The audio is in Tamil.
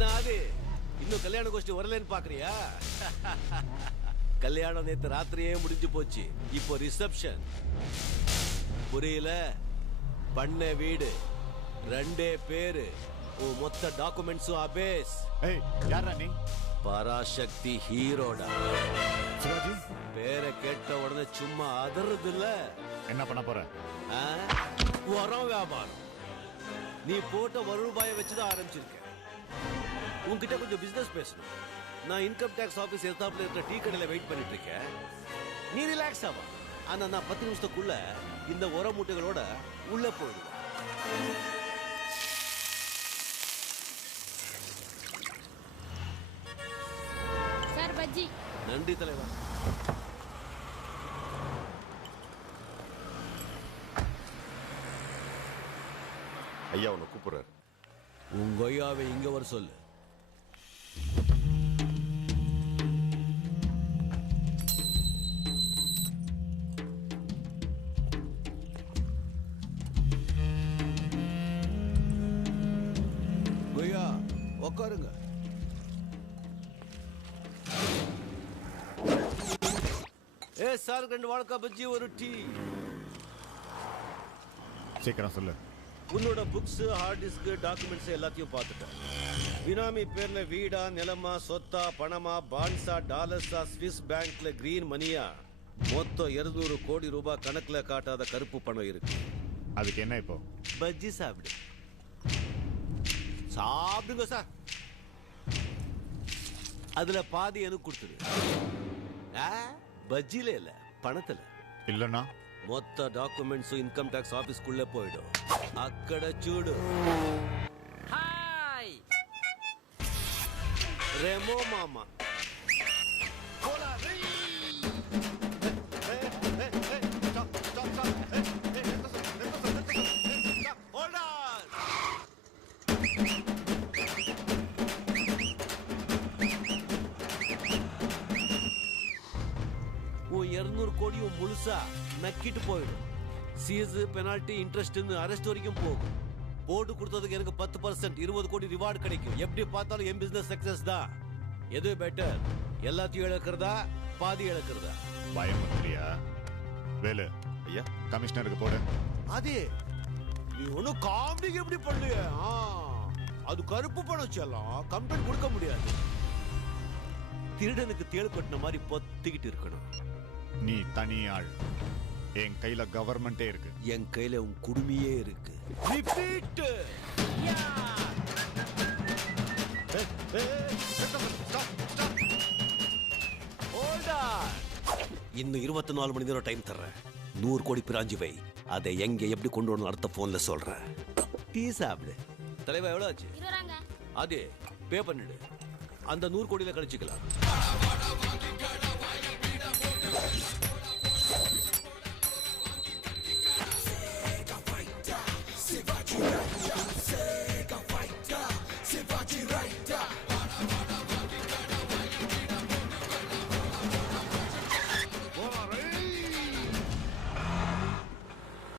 என்ன ஆது இன்னும் கல்யாண கோஷ்டி வரலன்னு பாக்குறியா? கல்யாணம் நேத்து ராத்திரியே முடிஞ்சு போச்சு. இப்போ ரிசப்ஷன். புரியல? பண்ண வீடு, 2 பேரு, மொத்த டாக்குமெண்ட்ஸும் அபேஸ். யாரா நீ? பராசக்தி ஹீரோடா. சிவாஜி பேரை கேட்ட உடனே சும்மா அதறது இல்ல. என்ன பண்ண போற? உரம் வியாபாரம். நீ போட்ட ₹1 வச்சுதான் ஆரம்பிச்சிருக்க. உன்கிட்ட கொஞ்சம் பிசினஸ் பேசணும். நான் இன்கம் டேக்ஸ் ஆபீஸ் எதிர்த்தாப்புல இருக்கிற டீ கடையில வெயிட் பண்ணிட்டு இருக்கேன். நீ ரிலாக்ஸ் ஆவா. ஆனா நான் 10 நிமிஷத்துக்குள்ள இந்த உர மூட்டைகளோட உள்ள போயிடுவேன். சார் பஜ்ஜி. நன்றி தலைவா. ஐயா உன்னை கூப்பிடுறாரு. உங்க ஐயாவை இங்க வர சொல்லு. ஐயா உட்காருங்க. சார் 2 வாழைக்கா பஜ்ஜி, ஒரு டீ. சீக்கிரம் சொல்லு. உன்னோட புக்ஸ், ஹார்ட் டிஸ்க், டாக்குமெண்ட்ஸ் எல்லாத்தையும் பார்த்துட்டேன். பினாமி பேர்ல வீடா, நிலமா, சொத்தா, பணமா, பாண்ட்ஸா, டாலர்ஸா, ஸ்விஸ் பேங்க்ல கிரீன் மணியா, மொத்தம் 200 கோடி ரூபாய் கணக்குல காட்டாத கருப்பு பணம் இருக்கு. அதுக்கு என்ன இப்போ? பஜ்ஜி சாப்பிடு. சாப்பிடுங்க சார். அதுல பாதி எனக்கு கொடுத்துரு. பஜ்ஜில இல்ல, பணத்துல. இல்லன்னா மொத்த டாக்குமெண்ட்ஸும் இன்கம் டாக்ஸ் ஆபீஸ்க்குள்ள போயிடும். அக்கட சூடு. ஹாய் ரெமோ மாமா. உன் 200 கோடியும் முழுசா நக்கிட்டு போயிடும். சீஸ், பெனால்டி, இன்ட்ரெஸ்ட் அரெஸ்ட் வரைக்கும் போகும். போட்டு கொடுத்ததுக்கு எனக்கு 10%, 20 கோடி ரிவார்டு கிடைக்கும். எப்படி பார்த்தாலும் என் பிசினஸ் சக்சஸ் தான். எது பெட்டர்? எல்லாத்தையும் இழக்கிறதா, பாதி இழக்கிறதா? பயம் இல்லையா? வேலு ஐயா கமிஷனருக்கு போடு. அதே நீ ஒன்னும் காமெடி எப்படி பண்ணு. அது கருப்பு பணம் செல்லம். கம்ப்ளைண்ட் கொடுக்க முடியாது. திருடனுக்கு தேள் கட்டின மாதிரி பொத்திக்கிட்டு இருக்கணும். நீ தனி ஆள். என் கையில கவர்மெண்டே இருக்கு. என் கையில உன் குடுமையே இருக்கு. ரிப்பீட். இன்னும் 24 மணி நேரம் டைம் தர்றேன். 100 கோடி பிராஞ்சி வை. அதை எங்க எப்படி கொண்டு வரணும் அடுத்த போன்ல சொல்றேன். டீ சாப்பிடு. தலைவா எவ்வளவு ஆச்சு? இருவராங்க. அதே பே பண்ணிடு. அந்த 100 கோடியில கழிச்சுக்கலாம்.